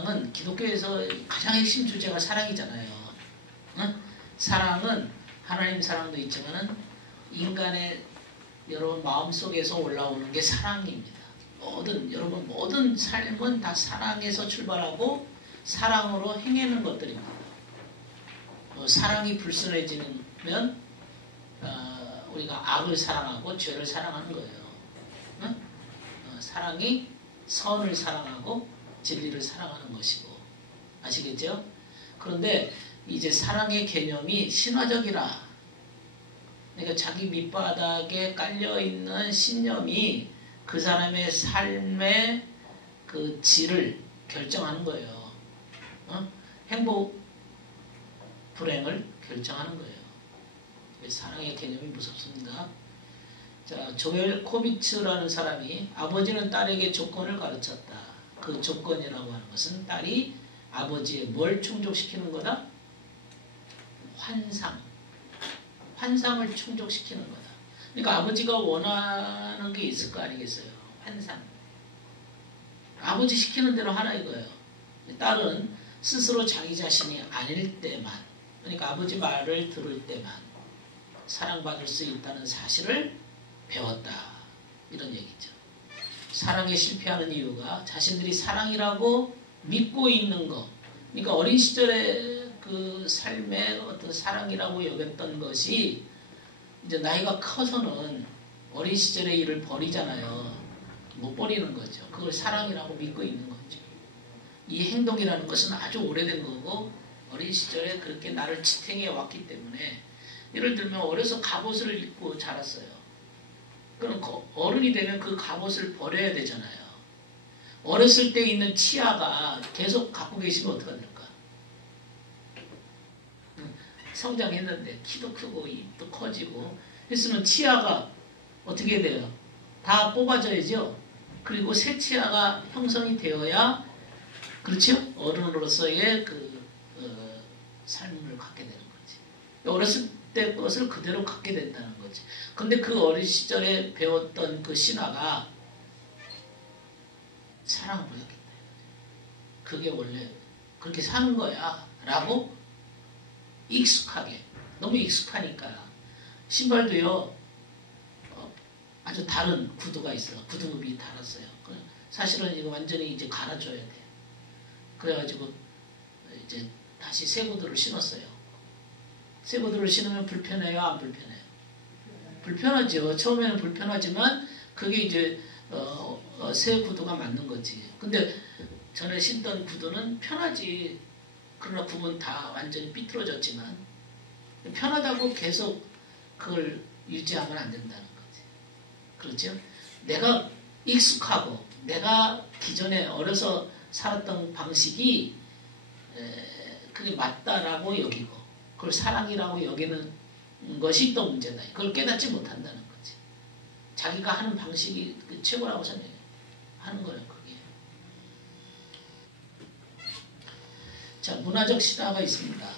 사랑은 기독교에서 가장 핵심 주제가 사랑이잖아요. 응? 사랑은 하나님 사랑도 있지만은 인간의 여러분 마음속에서 올라오는 게 사랑입니다. 여러분 모든 삶은 다 사랑에서 출발하고 사랑으로 행하는 것들입니다. 사랑이 불순해지면 우리가 악을 사랑하고 죄를 사랑하는 거예요. 응? 사랑이 선을 사랑하고 진리를 사랑하는 것이고, 아시겠죠? 그런데 이제 사랑의 개념이 신화적이라, 그러니까 자기 밑바닥에 깔려있는 신념이 그 사람의 삶의 그 질을 결정하는 거예요. 행복, 불행을 결정하는 거예요. 사랑의 개념이 무섭습니다. 자, 조엘 코비츠라는 사람이 아버지는 딸에게 조건을 가르쳤다. 그 조건이라고 하는 것은 딸이 아버지의 뭘 충족시키는 거다? 환상을 충족시키는 거다. 그러니까 아버지가 원하는 게 있을 거 아니겠어요? 환상. 아버지 시키는 대로 하라 이거예요. 딸은 스스로 자기 자신이 아닐 때만, 그러니까 아버지 말을 들을 때만 사랑받을 수 있다는 사실을 배웠다. 이런 얘기죠. 사랑에 실패하는 이유가 자신들이 사랑이라고 믿고 있는 것. 그러니까 어린 시절에 그 삶의 어떤 사랑이라고 여겼던 것이 이제 나이가 커서는 어린 시절의 일을 버리잖아요. 못 버리는 거죠. 그걸 사랑이라고 믿고 있는 거죠. 이 행동이라는 것은 아주 오래된 거고 어린 시절에 그렇게 나를 지탱해 왔기 때문에, 예를 들면 어려서 갑옷을 입고 자랐어요. 그럼 어른이 되면 그 갑옷을 버려야 되잖아요. 어렸을 때 있는 치아가 계속 갖고 계시면 어떡하 될까? 성장했는데 키도 크고 입도 커지고 했으면 치아가 어떻게 돼요? 다 뽑아져야죠. 그리고 새 치아가 형성이 되어야, 그렇죠? 어른으로서의 삶을 갖게 되는 거지. 어렸을 때 것을 그대로 갖게 된다는 거지. 근데 그 어린 시절에 배웠던 그 신화가 사랑을 보였겠다. 그게 원래 그렇게 사는 거야 라고 익숙하게, 너무 익숙하니까. 신발도요 아주 다른 구두가 있어요. 구두굽이 달았어요. 사실은 이거 완전히 이제 갈아줘야 돼. 그래가지고 이제 다시 새 구두를 신었어요. 새 구두를 신으면 불편해요, 안 불편해요? 불편하죠. 처음에는 불편하지만 그게 이제 새 구두가 맞는 거지. 근데 전에 신던 구두는 편하지. 그러나 굽은 다 완전히 삐뚤어졌지만 편하다고 계속 그걸 유지하면 안 된다는 거지. 그렇죠? 내가 익숙하고 내가 기존에 어려서 살았던 방식이 그게 맞다라고 여기고 그걸 사랑이라고 여기는 것이 또 문제다. 그걸 깨닫지 못한다는 거지. 자기가 하는 방식이 최고라고 생각하는 거예요. 그게. 자, 문화적 신화가 있습니다.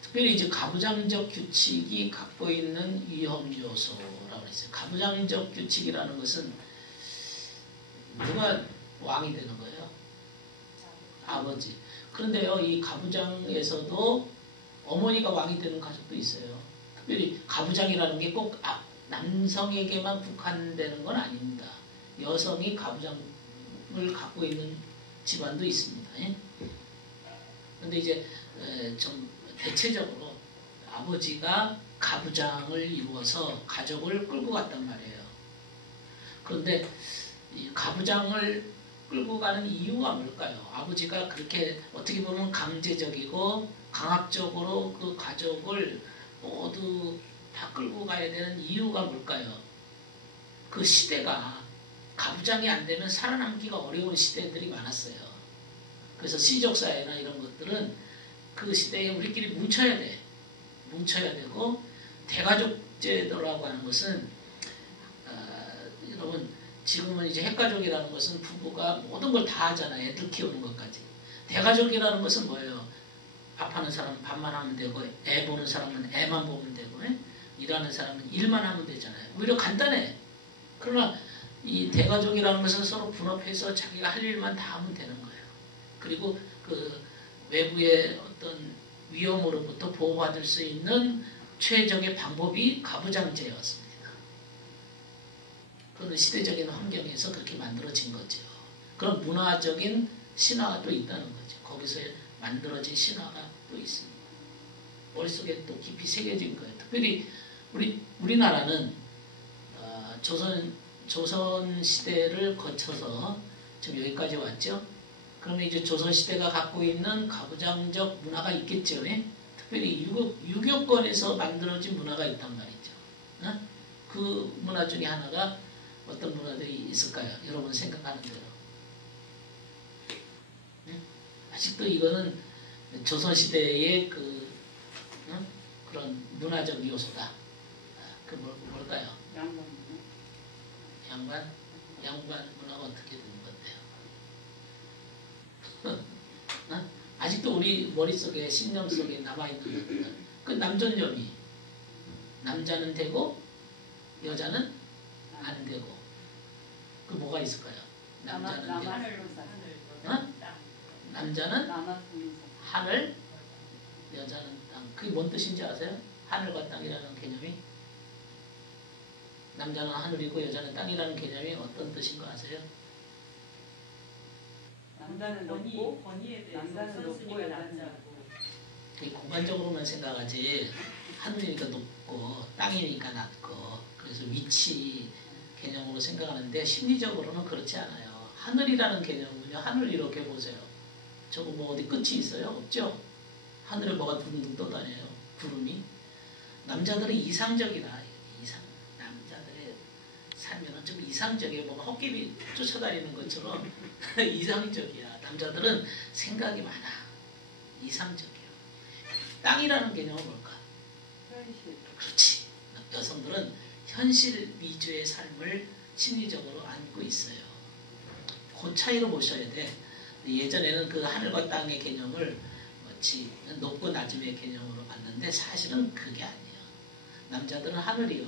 특별히 이제 가부장적 규칙이 갖고 있는 위험 요소라고 했어요. 가부장적 규칙이라는 것은 누가 왕이 되는 거예요? 아버지. 그런데요, 이 가부장에서도 어머니가 왕이 되는 가족도 있어요. 특별히 가부장이라는 게 꼭 남성에게만 국한되는 건 아닙니다. 여성이 가부장을 갖고 있는 집안도 있습니다. 그런데 이제 좀 대체적으로 아버지가 가부장을 이루어서 가족을 끌고 갔단 말이에요. 그런데 이 가부장을 끌고 가는 이유가 뭘까요? 아버지가 그렇게 어떻게 보면 강제적이고 강압적으로 그 가족을 모두 다 끌고 가야 되는 이유가 뭘까요? 그 시대가 가부장이 안 되면 살아남기가 어려운 시대들이 많았어요. 그래서 시족사회나 이런 것들은 그 시대에 우리끼리 뭉쳐야 돼. 뭉쳐야 되고, 대가족제도라고 하는 것은 여러분 지금은 이제 핵가족이라는 것은 부부가 모든 걸 다 하잖아요. 애들 키우는 것까지. 대가족이라는 것은 뭐예요? 밥하는 사람은 밥만 하면 되고, 애 보는 사람은 애만 보면 되고, 일하는 사람은 일만 하면 되잖아요. 오히려 간단해. 그러나 이 대가족이라는 것은 서로 분업해서 자기가 할 일만 다 하면 되는 거예요. 그리고 그 외부의 어떤 위험으로부터 보호받을 수 있는 최적의 방법이 가부장제였습니다. 그런 시대적인 환경에서 그렇게 만들어진 거죠. 그런 문화적인 신화가 또 있다는 거죠. 거기서 만들어진 신화가 또 있습니다. 머릿속에 또 깊이 새겨진 거예요. 특별히 우리나라는 조선 시대를 거쳐서 지금 여기까지 왔죠. 그러면 이제 조선 시대가 갖고 있는 가부장적 문화가 있겠죠. 예? 특별히 유교권에서 만들어진 문화가 있단 말이죠. 그 문화 중에 하나가 어떤 문화들이 있을까요? 여러분 생각하는 대로. 아직도 이거는 조선시대의 그런 문화적 요소다. 그 뭘까요? 양반 문화가 어떻게 되는 건데요? 아직도 우리 머릿속에 신념 속에 남아있는 것들. 그 남존여비. 남자는 되고 여자는 안 되고. 그 뭐가 있을까요? 남자는 남자는 하늘, 여자는 땅. 그게 뭔 뜻인지 아세요? 하늘과 땅이라는 개념이? 남자는 하늘이고 여자는 땅이라는 개념이 어떤 뜻인 거 아세요? 남자는 높고 남자는 높고 남자고. 공간적으로만 생각하지 하늘이니까 높고 땅이니까 낮고 그래서 위치 개념으로 생각하는데 심리적으로는 그렇지 않아요. 하늘이라는 개념은요. 하늘 이렇게 보세요. 저거 뭐 어디 끝이 있어요? 없죠? 하늘에 뭐가 둥둥 떠다녀요. 구름이. 남자들은 이상적이다. 남자들의 삶에는 좀 이상적이에요. 뭔가 헛개비 쫓아다니는 것처럼 이상적이야. 남자들은 생각이 많아. 이상적이야. 땅이라는 개념은 뭘까? 현실. 그렇지. 여성들은 현실 위주의 삶을 심리적으로 안고 있어요. 그 차이로 보셔야 돼. 예전에는 그 하늘과 땅의 개념을 마치 높고 낮음의 개념으로 봤는데 사실은 그게 아니에요. 남자들은 하늘이요.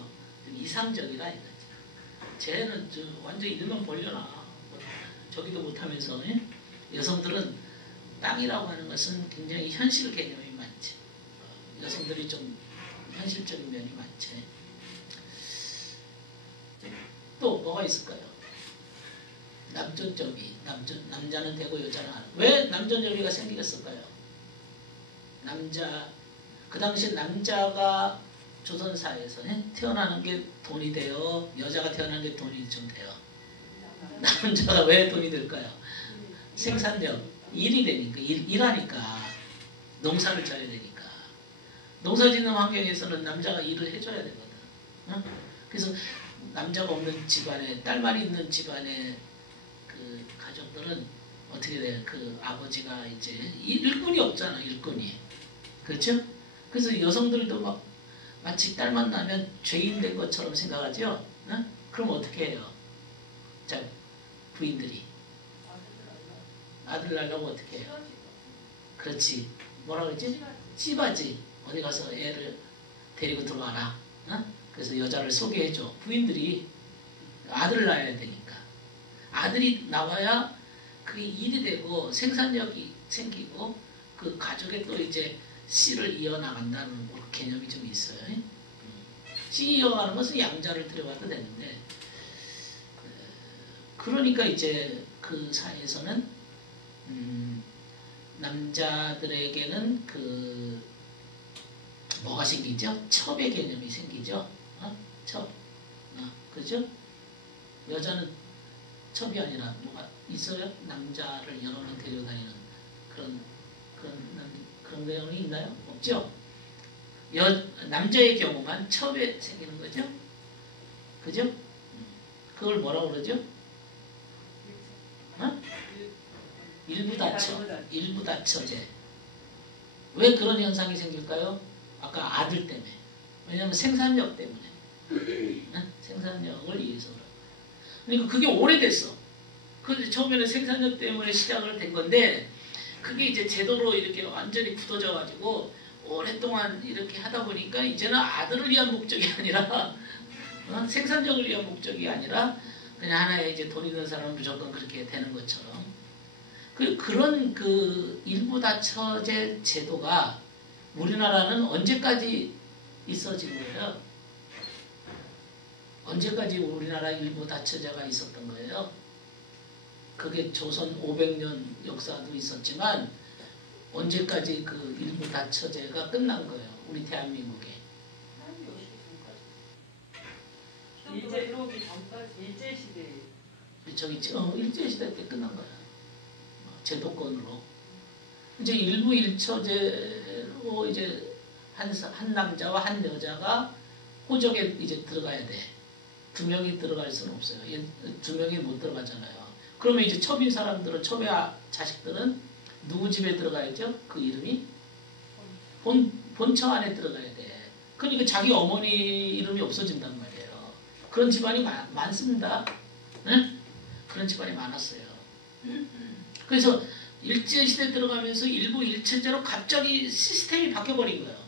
좀 이상적이라 이거지. 쟤는 완전 이름만 벌려놔. 저기도 못하면서. 여성들은 땅이라고 하는 것은 굉장히 현실 개념이 많지. 여성들이 좀 현실적인 면이 많지. 또 뭐가 있을까요? 남존여비. 남자는 되고 여자는 안. 왜 남존여비가 생기겠을까요? 그 당시 남자가 조선사회에서 태어나는 게 돈이 돼요. 여자가 태어나는 게 돈이 좀 돼요. 남자가 왜 돈이 될까요? 생산력. 일이 되니까. 일하니까. 농사를 져야 되니까. 농사 짓는 환경에서는 남자가 일을 해줘야 되거든. 그래서 남자가 없는 집안에, 딸만 있는 집안에 그 가족들은 어떻게 돼요? 그 아버지가 이제 일꾼이 없잖아, 일꾼이. 그렇죠? 그래서 여성들도 막 마치 딸만 나면 죄인 된 것처럼 생각하죠? 그럼 어떻게 해요? 자, 부인들이. 아들 낳으려고 어떻게 해요? 그렇지. 뭐라 그러지? 찌바지. 어디 가서 애를 데리고 들어와라. 그래서 여자를 소개해줘. 부인들이 아들을 낳아야 되니까. 아들이 나와야 그게 일이 되고 생산력이 생기고 그 가족에 또 이제 씨를 이어나간다는 개념이 좀 있어요. 씨 이어가는 것은 양자를 들여와도 되는데 그러니까 이제 그 사회에서는 남자들에게는 그 뭐가 생기죠? 첩의 개념이 생기죠. 첩. 그죠? 여자는 첩이 아니라 뭐가 있어요? 남자를 여러 명 데려다니는 그런 내용이 있나요? 없죠? 남자의 경우만 첩에 생기는 거죠? 그죠? 그걸 뭐라고 그러죠? 일부다처제. 왜 그런 현상이 생길까요? 아까 아들 때문에. 왜냐하면 생산력 때문에. 생산력을 위해서. 그러니까 그게 오래됐어. 그런데 처음에는 생산력 때문에 시작을 된 건데 그게 이제 제도로 이렇게 완전히 굳어져가지고 오랫동안 이렇게 하다 보니까 이제는 아들을 위한 목적이 아니라 생산력을 위한 목적이 아니라 그냥 하나의 이제 돈 있는 사람은 무조건 그렇게 되는 것처럼 그런 그 일부 다처제 제도가 우리나라는 언제까지 있어진 거예요? 언제까지 우리나라 일부 다처제가 있었던 거예요? 그게 조선 500년 역사도 있었지만 언제까지 그 일부 다처제가 끝난 거예요? 우리 대한민국에. 일제시대. 일제시대 때 끝난 거야. 제도권으로. 이제 일부 일처제로 이제 한 남자와 한 여자가 호적에 이제 들어가야 돼. 두 명이 들어갈 수는 없어요. 두 명이 못 들어가잖아요. 그러면 이제 첩인 사람들은, 첩의 자식들은 누구 집에 들어가야죠? 그 이름이? 본처 안에 들어가야 돼. 그러니까 자기 어머니 이름이 없어진단 말이에요. 그런 집안이 많습니다. 네? 그런 집안이 많았어요. 그래서 일제시대 들어가면서 일부 일체제로 갑자기 시스템이 바뀌어버린 거예요.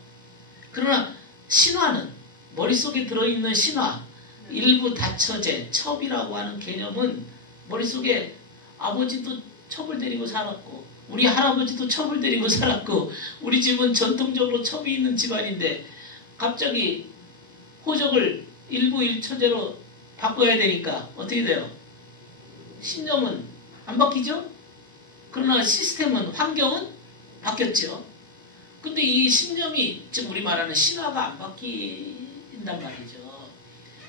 그러나 신화는, 머릿속에 들어있는 신화, 일부 다처제, 첩이라고 하는 개념은 머릿속에 아버지도 첩을 데리고 살았고 우리 할아버지도 첩을 데리고 살았고 우리 집은 전통적으로 첩이 있는 집안인데 갑자기 호적을 일부 일처제로 바꿔야 되니까 어떻게 돼요? 신념은 안 바뀌죠? 그러나 시스템은, 환경은 바뀌었죠. 근데 이 신념이, 지금 우리 말하는 신화가 안 바뀐단 말이죠.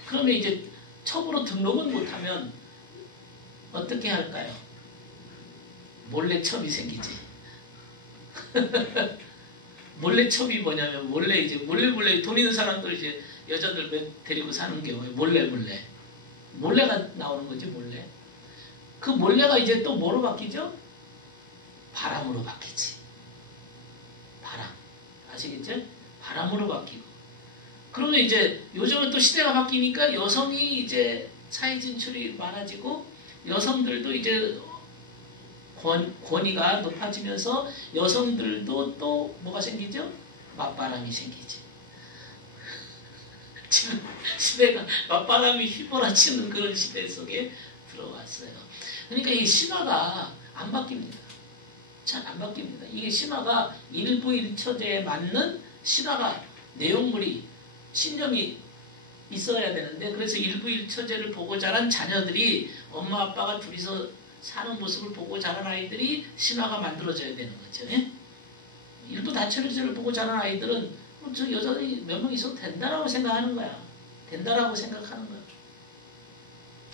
그러면 이제 첩으로 등록은 못하면 어떻게 할까요? 몰래 첩이 생기지. 몰래 첩이 뭐냐면 몰래 돈 있는 사람들 이제 여자들 데리고 사는 경우에 몰래가 나오는 거지. 몰래. 그 몰래가 이제 또 뭐로 바뀌죠? 바람으로 바뀌지. 바람. 아시겠죠? 바람으로 바뀌고. 그러면 이제 요즘은 또 시대가 바뀌니까 여성이 이제 사회 진출이 많아지고 여성들도 이제 권위가 높아지면서 여성들도 또 뭐가 생기죠? 맞바람이 생기지. 지금 시대가 맞바람이 휘몰아치는 그런 시대 속에 들어왔어요. 그러니까 이 신화가 안 바뀝니다. 잘 안 바뀝니다. 이게 신화가 일부 일처제에 맞는 신화가 내용물이 신념이 있어야 되는데 그래서 일부 일처제를 보고 자란 자녀들이 엄마 아빠가 둘이서 사는 모습을 보고 자란 아이들이 신화가 만들어져야 되는 거죠. 예? 일부 다처제를 보고 자란 아이들은 저 여자들이 몇 명 있어도 된다라고 생각하는 거야. 된다라고 생각하는 거야.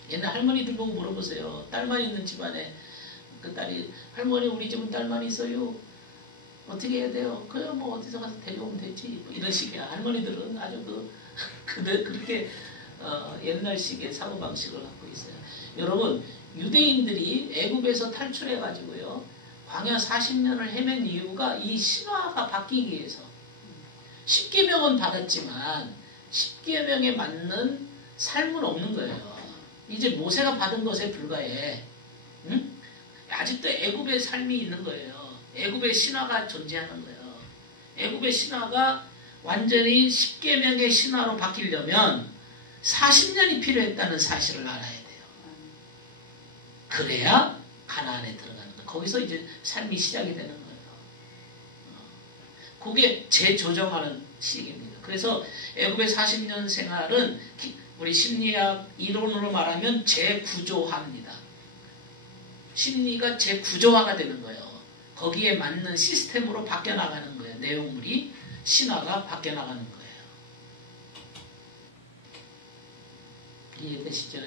옛날 할머니들 보고 물어보세요. 딸만 있는 집안에 그 딸이 할머니 우리 집은 딸만 있어요. 어떻게 해야 돼요? 그냥 뭐 어디서 가서 데려오면 되지. 뭐 이런 식이야. 할머니들은 아주 그렇게 옛날식의 사고방식을 갖고 있어요. 여러분 유대인들이 애굽에서 탈출해 가지고요. 광야 40년을 헤맨 이유가 이 신화가 바뀌기 위해서. 10계명은 받았지만 10계명에 맞는 삶은 없는 거예요. 이제 모세가 받은 것에 불과해. 응? 아직도 애굽의 삶이 있는 거예요. 애굽의 신화가 존재하는 거예요. 애굽의 신화가 완전히 10계명의 신화로 바뀌려면 40년이 필요했다는 사실을 알아야 돼요. 그래야 가나안에 들어가는 거예요. 거기서 이제 삶이 시작이 되는 거예요. 그게 재조정하는 시기입니다. 그래서 애굽의 40년 생활은 우리 심리학 이론으로 말하면 재구조화입니다. 심리가 재구조화가 되는 거예요. 거기에 맞는 시스템으로 바뀌어 나가는 거예요. 내용물이 신화가 바뀌어 나가는 거예요. 이해되시죠?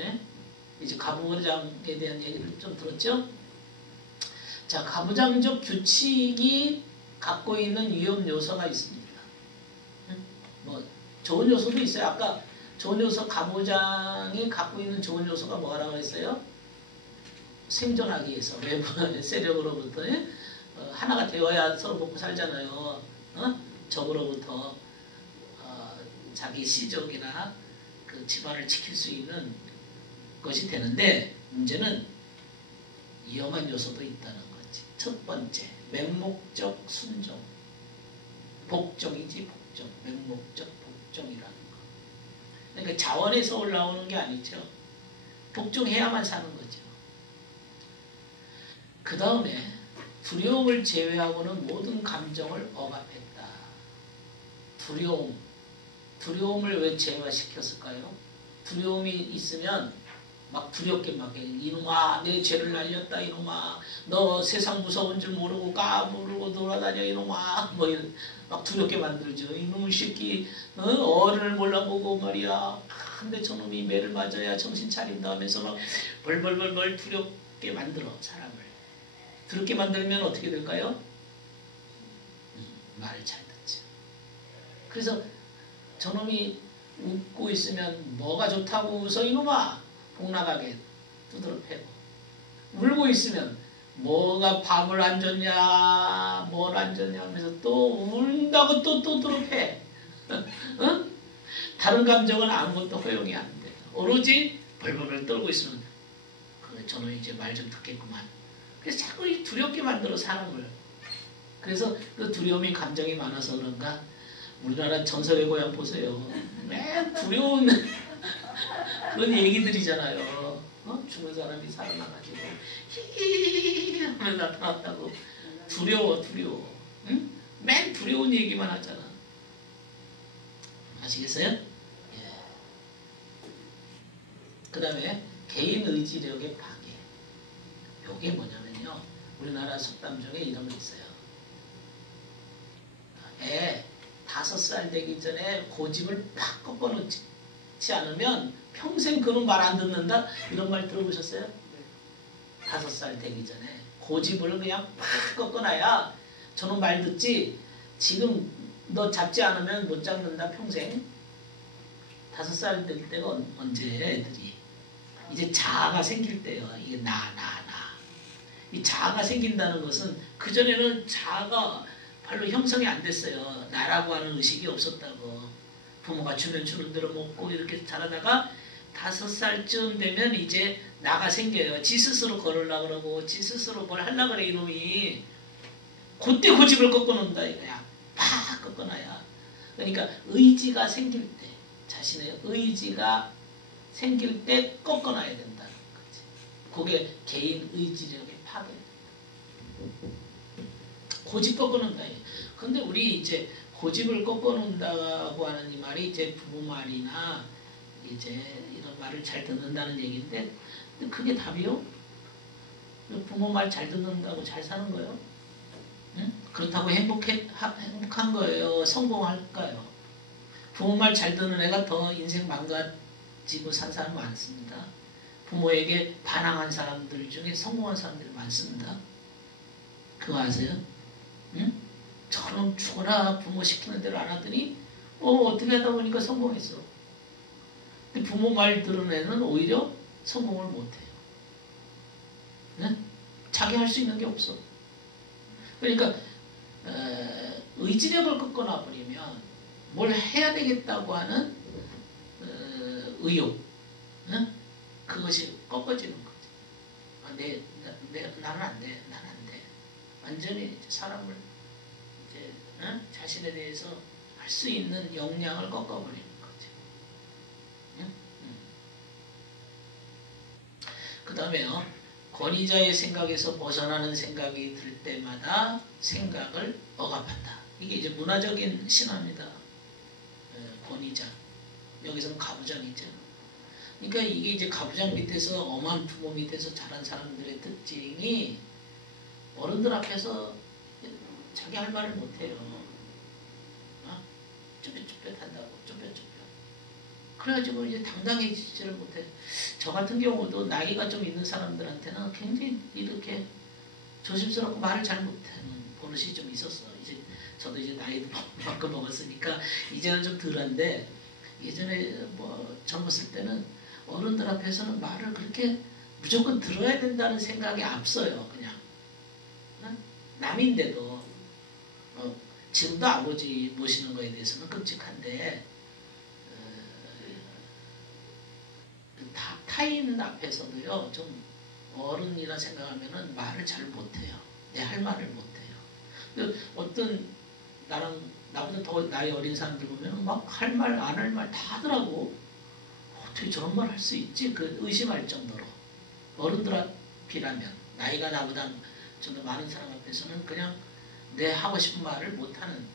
이제 가부장에 대한 얘기를 좀 들었죠? 자, 가부장적 규칙이 갖고 있는 위험 요소가 있습니다. 뭐 좋은 요소도 있어요. 아까 좋은 요소, 가부장이 갖고 있는 좋은 요소가 뭐라고 했어요? 생존하기 위해서 외부 세력으로부터 하나가 되어야 서로 먹고 살잖아요. 적으로부터 자기 시족이나 그 집안을 지킬 수 있는 것이 되는데 문제는 위험한 요소도 있다는 거지. 첫 번째, 맹목적 순종. 복종이지 복종. 맹목적 복종이라는 거. 그러니까 자원에서 올라오는 게 아니죠. 복종해야만 사는 거죠. 그 다음에 두려움을 제외하고는 모든 감정을 억압했다. 두려움을 왜 제외시켰을까요? 두려움이 있으면 막 두렵게 막 해. 이놈아 내 죄를 날렸다 이놈아 너 세상 무서운 줄 모르고 까부르고 돌아다녀 이놈아 뭐 이런 막 두렵게 만들죠. 이놈의 새끼 어른을 몰라보고 말이야. 근데 저놈이 매를 맞아야 정신 차린다 하면서 막 벌벌벌벌 두렵게 만들어 사람을. 두렵게 만들면 어떻게 될까요? 말을 잘 듣죠. 그래서 저놈이 웃고 있으면 뭐가 좋다고 웃어 이놈아 복나가게 두드러 패고 울고 있으면 뭐가 밥을 안 줬냐 뭘 안 줬냐 하면서 또 운다고 또 두드러 패. 어? 다른 감정은 아무것도 허용이 안 돼. 오로지 벌벌벌 떨고 있으면 그래 저놈이 이제 말 좀 듣겠구만. 그래서 자꾸 두렵게 만들어 사람을. 그래서 그 두려움이 감정이 많아서 그런가 우리나라 전설의 고향 보세요. 맨 두려운 그런 얘기들이잖아요. 죽은 사람이 살아나가지고 히히 하면서 나타났다고. 두려워. 응? 맨 두려운 얘기만 하잖아. 아시겠어요? 예. 그 다음에 개인 의지력의 파괴. 요게 뭐냐면요. 우리나라 속담 중에 이런 거 있어요. 애 5살 되기 전에 고집을 팍 꺾어놓지 않으면 평생 그런 말 안 듣는다? 이런 말 들어보셨어요? 5살 되기 전에 고집을 그냥 팍 꺾어놔야 저는 말 듣지. 지금 너 잡지 않으면 못 잡는다 평생. 5살 될 때가 언제 애들이 이제 자아가 생길 때요. 이게 나. 이 자아가 생긴다는 것은 그전에는 자아가 별로 형성이 안 됐어요. 나라고 하는 의식이 없었다고. 부모가 주면 주는 대로 먹고 이렇게 자라다가 5살쯤 되면 이제 나가 생겨요. 지 스스로 걸으려고 그러고 지 스스로 뭘 하려고 그래 이놈이. 그때 고집을 꺾어놓는다 이거야. 팍 꺾어놔야. 그러니까 의지가 생길 때 자신의 의지가 생길 때 꺾어놔야 된다는 거지. 그게 개인 의지력의 파괴. 고집 꺾어놓는다. 근데 우리 이제 고집을 꺾어놓는다고 하는 이 말이 이제 부모 말이나 이제 이런 말을 잘 듣는다는 얘기인데, 근데 그게 답이요? 부모 말 잘 듣는다고 잘 사는 거예요? 응? 그렇다고 행복한 거예요? 성공할까요? 부모 말 잘 듣는 애가 더 인생 망가지고 산 사람 많습니다. 부모에게 반항한 사람들 중에 성공한 사람들이 많습니다. 그거 아세요? 응? 저놈 죽어라 부모 시키는 대로 안 하더니 어떻게 하다 보니까 성공했어. 근데 부모 말 들은 애는 오히려 성공을 못해요. 네? 자기 할 수 있는 게 없어. 그러니까 의지력을 꺾어놔 버리면 뭘 해야 되겠다고 하는 의욕, 네? 그것이 꺾어지는 거지. 나는 안 돼. 완전히 사람을 이제 자신에 대해서 할 수 있는 역량을 꺾어버리는 거죠. 그 다음에요. 권위자의 생각에서 벗어나는 생각이 들 때마다 생각을 억압한다. 이게 이제 문화적인 신화입니다. 권위자. 여기서는 가부장이죠. 그러니까 이게 이제 가부장 밑에서 엄한 부모 밑에서 자란 사람들의 특징이 어른들 앞에서 자기 할 말을 못해요. 쭈뼛쭈뼛한다고 쭈뼛쭈뼛. 그래가지고 이제 당당해지지를 못해. 저 같은 경우도 나이가 좀 있는 사람들한테는 굉장히 이렇게 조심스럽고 말을 잘 못하는 버릇이 좀 있었어. 이제 저도 이제 나이도 만큼 먹었으니까 이제는 좀 덜한데, 예전에 뭐 젊었을 때는 어른들 앞에서는 말을 그렇게 무조건 들어야 된다는 생각이 앞서요. 그냥 남인데도 지금도 아버지 모시는 거에 대해서는 끔찍한데 타인 앞에서도요 좀 어른이라 생각하면은 말을 잘 못해요. 내 할 말을 못해요. 근데 어떤 나보다 더 나이 어린 사람들 보면 막 할 말 안 할 말 다 하더라고. 어떻게 저런 말 할 수 있지? 그 의심할 정도로. 어른들 앞이라면 나이가 나보다 저도 많은 사람 앞에서는 그냥 내 하고 싶은 말을 못하는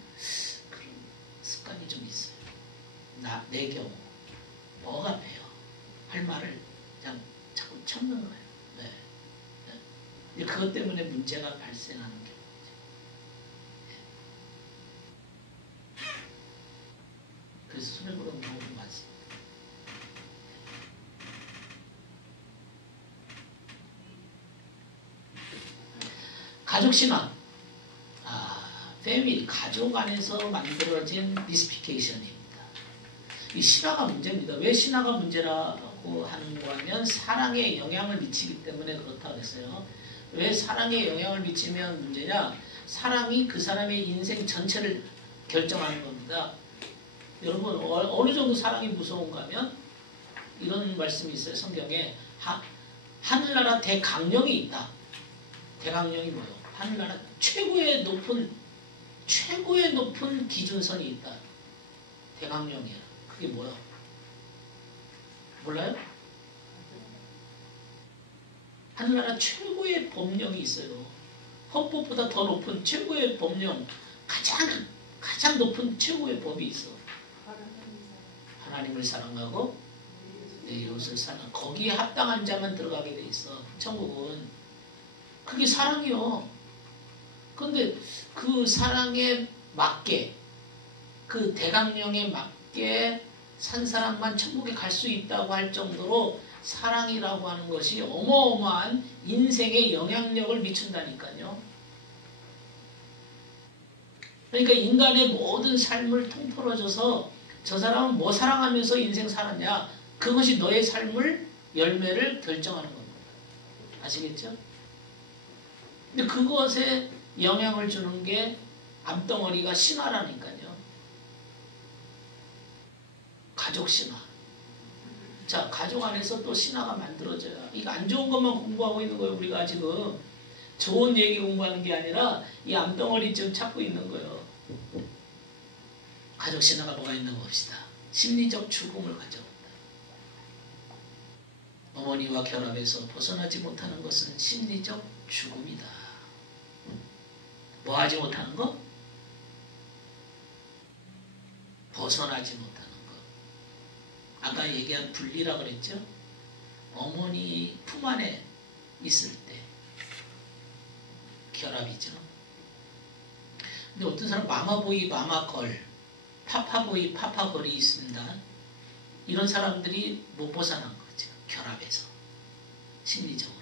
그런 습관이 좀 있어요. 내 경우 뭐가 배요. 할 말을 그냥 자꾸 참는 거예요. 네. 네. 그것 때문에 문제가 발생하는 경우죠. 네. 그래서 손해보는 경우도 많습니다. 가족신화, 패밀리, 가족 안에서 만들어진 미스피케이션입니다. 이 신화가 문제입니다. 왜 신화가 문제라고 하는 거냐면 사랑에 영향을 미치기 때문에 그렇다고 했어요. 왜 사랑에 영향을 미치면 문제냐? 사랑이 그 사람의 인생 전체를 결정하는 겁니다. 여러분 어느 정도 사랑이 무서운가 하면 이런 말씀이 있어요. 성경에 하늘나라 대강령이 있다. 대강령이 뭐예요? 하늘나라 최고의 높은 기준선이 있다. 대강령이야. 그게 뭐야? 몰라요? 하늘나라 최고의 법령이 있어요. 헌법보다 더 높은 최고의 법령, 가장 높은 최고의 법이 있어. 하나님을 사랑하고 내 이웃을 사랑. 거기에 합당한 자만 들어가게 돼 있어. 천국은. 그게 사랑이요. 그런데 그 사랑에 맞게, 그 대강령에 맞게 산 사람만 천국에 갈 수 있다고 할 정도로 사랑이라고 하는 것이 어마어마한 인생에 영향력을 미친다니까요. 그러니까 인간의 모든 삶을 통틀어줘서 저 사람은 뭐 사랑하면서 인생 살았냐, 그것이 너의 삶을 열매를 결정하는 겁니다. 아시겠죠? 근데 그것에 영향을 주는 게 암덩어리가 신화라니까요. 가족 신화. 자, 가족 안에서 또 신화가 만들어져요. 이거 안 좋은 것만 공부하고 있는 거예요. 우리가 지금 좋은 얘기 공부하는 게 아니라 이 암덩어리 지금 찾고 있는 거예요. 가족 신화가 뭐가 있는 거 봅시다. 심리적 죽음을 가져온다. 어머니와 결합해서 벗어나지 못하는 것은 심리적 죽음이다. 뭐 하지 못하는 거? 벗어나지 못하는 거. 아까 얘기한 분리라고 그랬죠? 어머니 품 안에 있을 때 결합이죠. 근데 어떤 사람 마마보이 마마걸, 파파보이 파파걸이 있습니다. 이런 사람들이 못 벗어난 거죠. 결합해서. 심리적으로.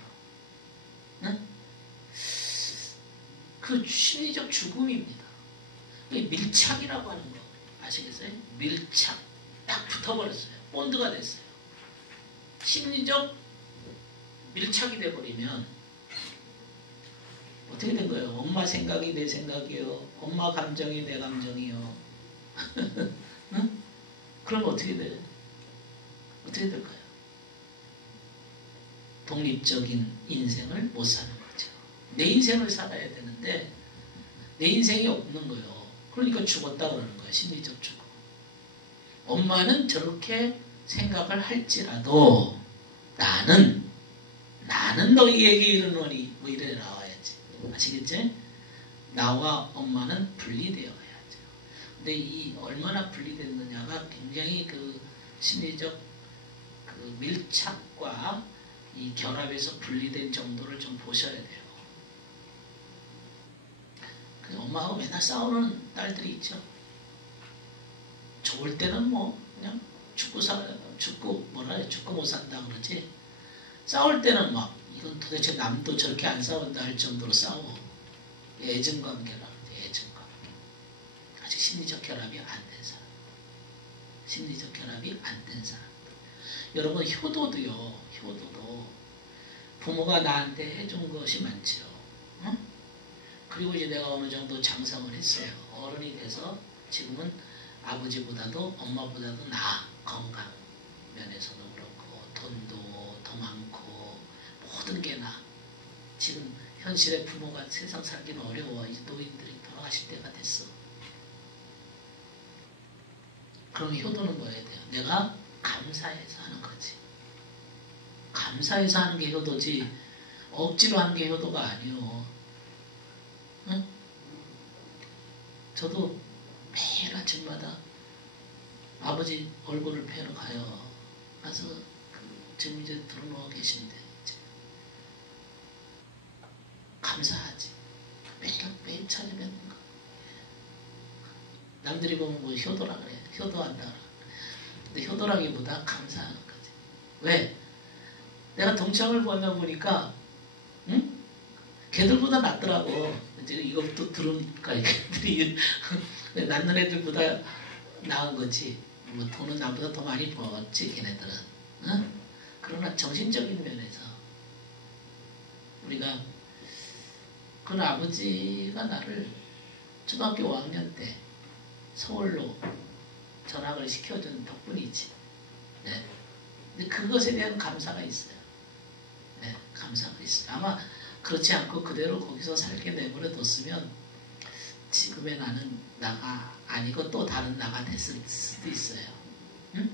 응? 그 심리적 죽음입니다. 이게 밀착이라고 하는 거 아시겠어요? 밀착. 딱 붙어버렸어요. 본드가 됐어요. 심리적 밀착이 돼버리면 어떻게 된 거예요? 엄마 생각이 내 생각이요. 엄마 감정이 내 감정이요. 응? 그러면 어떻게 돼요? 어떻게 될까요? 독립적인 인생을 못 사는 거죠. 내 인생을 살아야 되는데 내 인생이 없는 거예요. 그러니까 죽었다 그러는 거예요. 심리적 죽음. 엄마는 저렇게 생각을 할지라도 나는 너희에게 이르노니 뭐 이래 나와야지. 아시겠지? 나와 엄마는 분리되어야죠. 근데 이 얼마나 분리됐느냐가 굉장히 그 심리적 그 밀착과 이 결합에서 분리된 정도를 좀 보셔야 돼요. 엄마하고 맨날 싸우는 딸들이 있죠. 좋을 때는 뭐 그냥 죽고 못 산다 그러지. 싸울 때는 막 이건 도대체 남도 저렇게 안 싸운다 할 정도로 싸워. 애증관계라고 그러지. 애증관계. 아직 심리적 결합이 안 된 사람. 심리적 결합이 안 된 사람. 여러분 효도도요. 효도도 부모가 나한테 해준 것이 많죠. 응? 그리고 이제 내가 어느 정도 장성을 했어요. 어른이 돼서 지금은 아버지보다도 엄마보다도 나아. 건강 면에서도 그렇고 돈도 더 많고 모든 게 나아. 지금 현실의 부모가 세상 살기는 어려워. 이제 노인들이 돌아가실 때가 됐어. 그럼 효도는 뭐 해야 돼요? 내가 감사해서 하는 거지. 감사해서 하는 게 효도지 억지로 하는 게 효도가 아니요. 저도 매일 아침마다 아버지 얼굴을 뵈러 가요. 가서 지금 이제 들어누워 계신데 이제 감사하지. 매일 찾으면 남들이 보면 뭐 효도라 그래. 효도한다 그래. 근데 효도라기보다 감사하는 거지. 왜? 내가 동창을 보니까 응? 걔들보다 낫더라고. 이제 이것도 들으니까 걔들이 낫는 애들보다 나은 거지. 뭐 돈은 나보다 더 많이 벌었지 걔네들은. 응? 그러나 정신적인 면에서 우리가 그 아버지가 나를 초등학교 5학년 때 서울로 전학을 시켜준 덕분이지. 네. 근데 그것에 대한 감사가 있어요. 네, 감사가 있어요. 아마 그렇지 않고 그대로 거기서 살게 내버려뒀으면 지금의 나는 나가 아니고 또 다른 나가 됐을 수도 있어요. 응?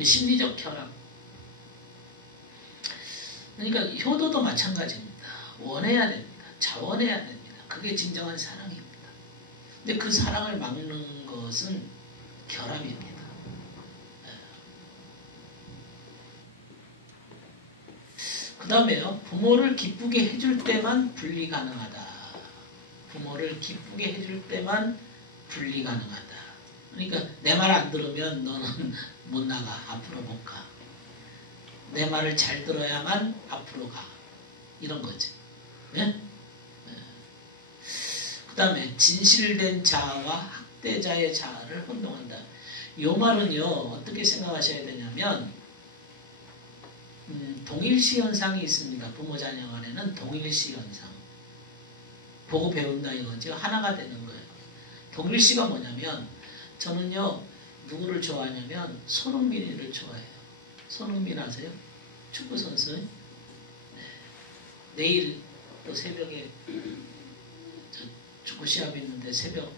심리적 결합. 그러니까 효도도 마찬가지입니다. 원해야 됩니다. 자원해야 됩니다. 그게 진정한 사랑입니다. 근데 그 사랑을 막는 것은 결함입니다. 그 다음에요. 부모를 기쁘게 해줄 때만 분리 가능하다. 부모를 기쁘게 해줄 때만 분리 가능하다. 그러니까 내 말 안 들으면 너는 못 나가. 앞으로 못 가. 내 말을 잘 들어야만 앞으로 가. 이런 거지. 네? 네. 그 다음에 진실된 자아와 학대자의 자아를 혼동한다. 이 말은요. 어떻게 생각하셔야 되냐면 동일시 현상이 있습니다. 부모 자녀 간에는 동일시 현상. 보고 배운다 이거죠. 하나가 되는 거예요. 동일시가 뭐냐면 저는요. 누구를 좋아하냐면 손흥민이를 좋아해요. 손흥민 아세요? 축구선수. 네. 내일 또 새벽에 축구 시합이 있는데 새벽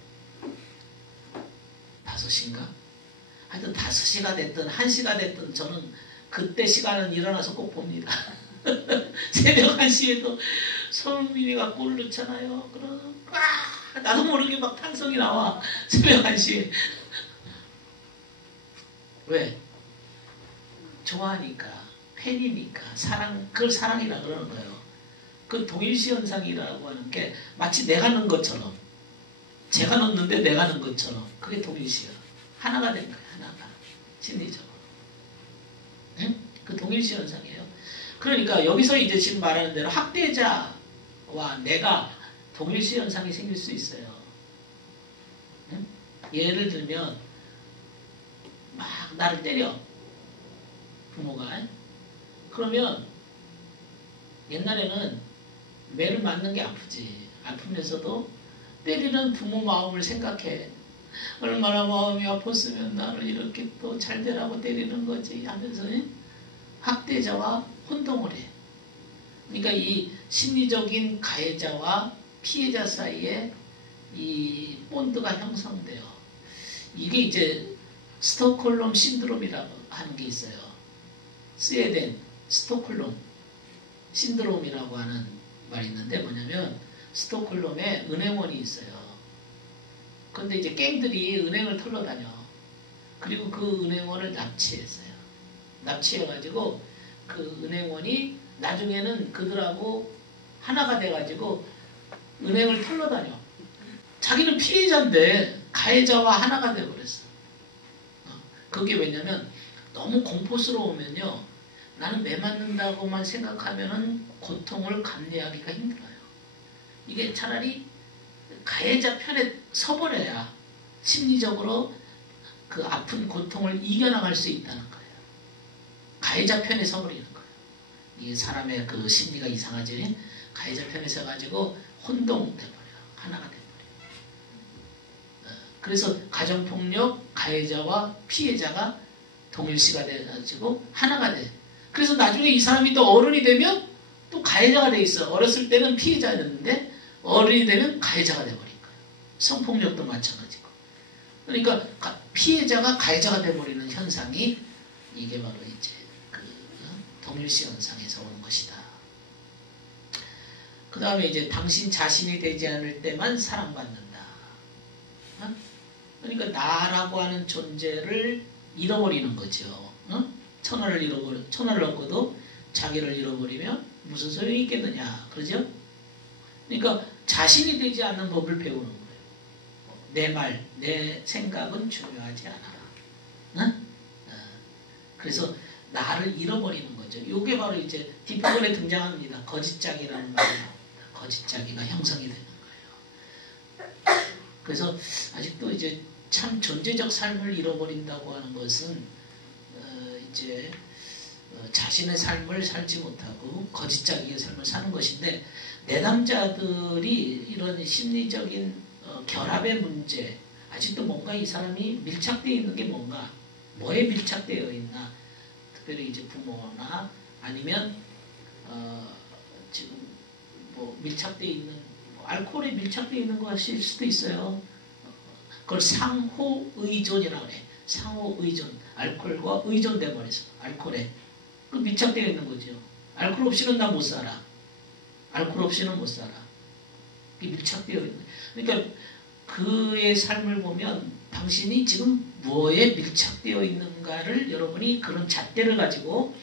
5시인가? 하여튼 5시가 됐든 1시가 됐든 저는 그때 시간은 일어나서 꼭 봅니다. 새벽 1시에도 손흥민이가 골을 넣잖아요. 그럼 나도 모르게 막 탄성이 나와. 새벽 1시에. 왜? 좋아하니까, 팬이니까, 그걸 사랑이라 그러는 거예요. 그 동일시 현상이라고 하는 게 마치 내가 넣은 것처럼, 제가 넣었는데 내가 넣은 것처럼, 그게 동일시야. 하나가 된 거예요, 하나가. 심리적으로. 응? 그 동일시 현상이에요. 그러니까 여기서 이제 지금 말하는 대로 학대자와 내가 동일시 현상이 생길 수 있어요. 응? 예를 들면, 막 나를 때려. 부모가. 그러면 옛날에는 매를 맞는 게 아프지. 아프면서도 때리는 부모 마음을 생각해. 얼마나 마음이 아팠으면 나를 이렇게 또 잘 되라고 때리는 거지 하면서 학대자와 혼동을 해. 그러니까 이 심리적인 가해자와 피해자 사이에 이 본드가 형성돼요. 이게 이제 스톡홀름 신드롬이라고 하는 게 있어요. 스웨덴 스톡홀름 신드롬이라고 하는 말이 있는데 뭐냐면 스톡홀름에 은행원이 있어요. 근데 이제 갱들이 은행을 털러 다녀. 그리고 그 은행원을 납치했어요. 납치해가지고 그 은행원이 나중에는 그들하고 하나가 돼가지고 은행을 털러 다녀. 자기는 피해자인데 가해자와 하나가 돼버렸어. 그게 왜냐면 너무 공포스러우면요. 나는 매 맞는다고만 생각하면은 고통을 감내하기가 힘들어요. 이게 차라리 가해자 편에 서버려야 심리적으로 그 아픈 고통을 이겨나갈 수 있다는 거예요. 가해자 편에 서버리는 거예요. 이 사람의 그 심리가 이상하지. 가해자 편에 서가지고 혼동돼버려요. 하나가 돼버려요. 그래서 가정폭력 가해자와 피해자가 동일시가 돼가지고 하나가 돼. 그래서 나중에 이 사람이 또 어른이 되면 또 가해자가 돼 있어. 어렸을 때는 피해자였는데 어른이 되면 가해자가 돼버린 거예요. 성폭력도 마찬가지고. 그러니까 피해자가 가해자가 돼버리는 현상이 이게 바로 이제 그 동일시 현상에서 오는 것이다. 그 다음에 이제 당신 자신이 되지 않을 때만 사랑받는다. 어? 그러니까 나라고 하는 존재를 잃어버리는 거죠. 어? 천하를 얻고도 자기를 잃어버리면 무슨 소용이 있겠느냐. 그러죠? 그러니까 자신이 되지 않는 법을 배우는 거예요. 내 말, 내 생각은 중요하지 않아. 어? 그래서 나를 잃어버리는 거죠. 이게 바로 이제 뒷부분에 등장합니다. 거짓자기라는 말이 나옵니다. 거짓자기가 형성이 되는 거예요. 그래서 아직도 이제 참 존재적 삶을 잃어버린다고 하는 것은 이제 자신의 삶을 살지 못하고 거짓자기의 삶을 사는 것인데, 내담자들이 이런 심리적인 결합의 문제, 아직도 뭔가 이 사람이 밀착되어 있는 게 뭔가, 뭐에 밀착되어 있나, 특별히 이제 부모나 아니면 지금 뭐 밀착되어 있는 알코올에 밀착되어 있는 것일 수도 있어요. 그걸 상호 의존이라고 해. 상호 의존. 알코올과 의존돼 버려서 알코올에 그 밀착되어 있는 거죠. 알코올 없이는 나 못 살아. 알코올 없이는 못 살아. 그 밀착되어 있는. 그러니까 그의 삶을 보면 당신이 지금 뭐에 밀착되어 있는가를 여러분이 그런 잣대를 가지고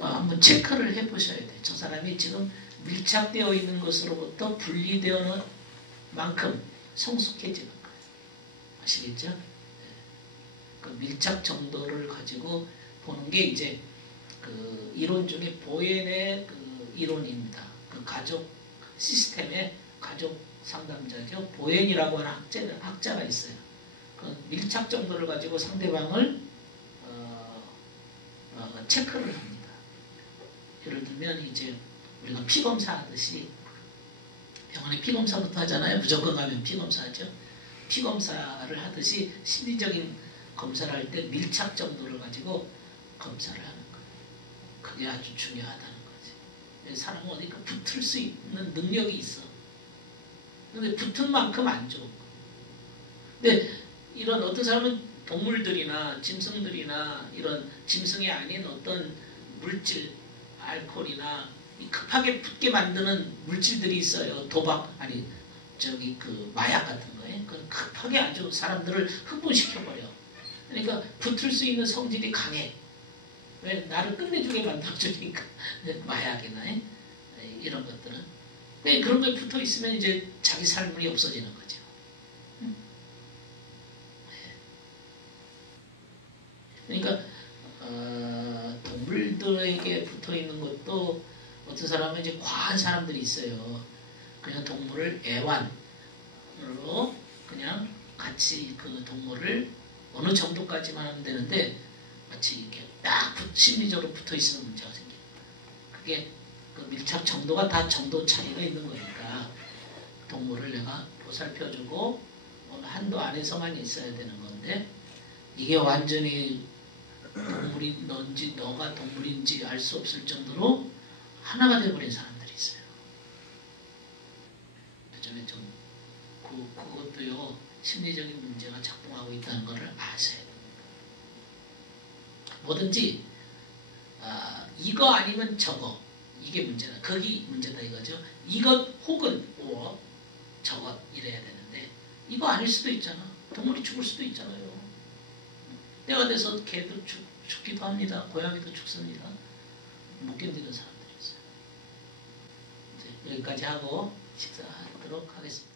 한번 체크를 해보셔야 돼요. 저 사람이 지금 밀착되어 있는 것으로부터 분리되어는 만큼 성숙해지는 거예요. 아시겠죠? 그 밀착 정도를 가지고 보는 게 이제 그 이론 중에 보엔의 그 이론입니다. 그 가족 시스템의 가족 상담자죠. 보엔이라고 하는 학자가 있어요. 그 밀착 정도를 가지고 상대방을 체크를 합니다. 예를 들면 이제 우리가 피검사 하듯이 병원에 피검사부터 하잖아요. 무조건 가면 피검사하죠. 피검사를 하듯이 심리적인 검사를 할 때 밀착 정도를 가지고 검사를 하는 거예요. 그게 아주 중요하다는 거지. 사람은 어디가 붙을 수 있는 능력이 있어. 근데 붙은 만큼 안 좋은 거. 근데 이런 어떤 사람은 동물들이나 짐승들이나 이런 짐승이 아닌 어떤 물질, 알코올이나 급하게 붙게 만드는 물질들이 있어요. 그 마약 같은 거에. 급하게 아주 사람들을 흥분시켜버려. 그러니까 붙을 수 있는 성질이 강해. 왜? 나를 끝내주게 만들어주니까. 마약이나 이런 것들은. 그런 거에 붙어 있으면 이제 자기 삶이 없어지는 거죠. 그러니까 동물들에게 붙어 있는 것도 어떤 사람은 이제 과한 사람들이 있어요. 그냥 동물을 애완으로 그냥 같이 그 동물을 어느 정도까지만 하면 되는데 마치 이렇게 딱 심리적으로 붙어 있으면 문제가 생겨요. 그게 그 밀착 정도가 다 정도 차이가 있는 거니까 동물을 내가 보살펴주고 어느 한도 안에서만 있어야 되는 건데, 이게 완전히 동물인 넌지 너가 동물인지 알 수 없을 정도로 하나가 되어버린 사람들이 있어요. 요즘에 좀 그것도요 심리적인 문제가 작동하고 있다는 것을 아셔야 됩니다. 뭐든지 이거 아니면 저거, 이게 문제다. 거기 문제다 이거죠. 이것 혹은 뭐 저것 이래야 되는데 이거 아닐 수도 있잖아. 동물이 죽을 수도 있잖아요. 때가 돼서 개도 죽기도 합니다. 고양이도 죽습니다. 못 견디는 사람들이 있어요. 이제 여기까지 하고 식사하도록 하겠습니다.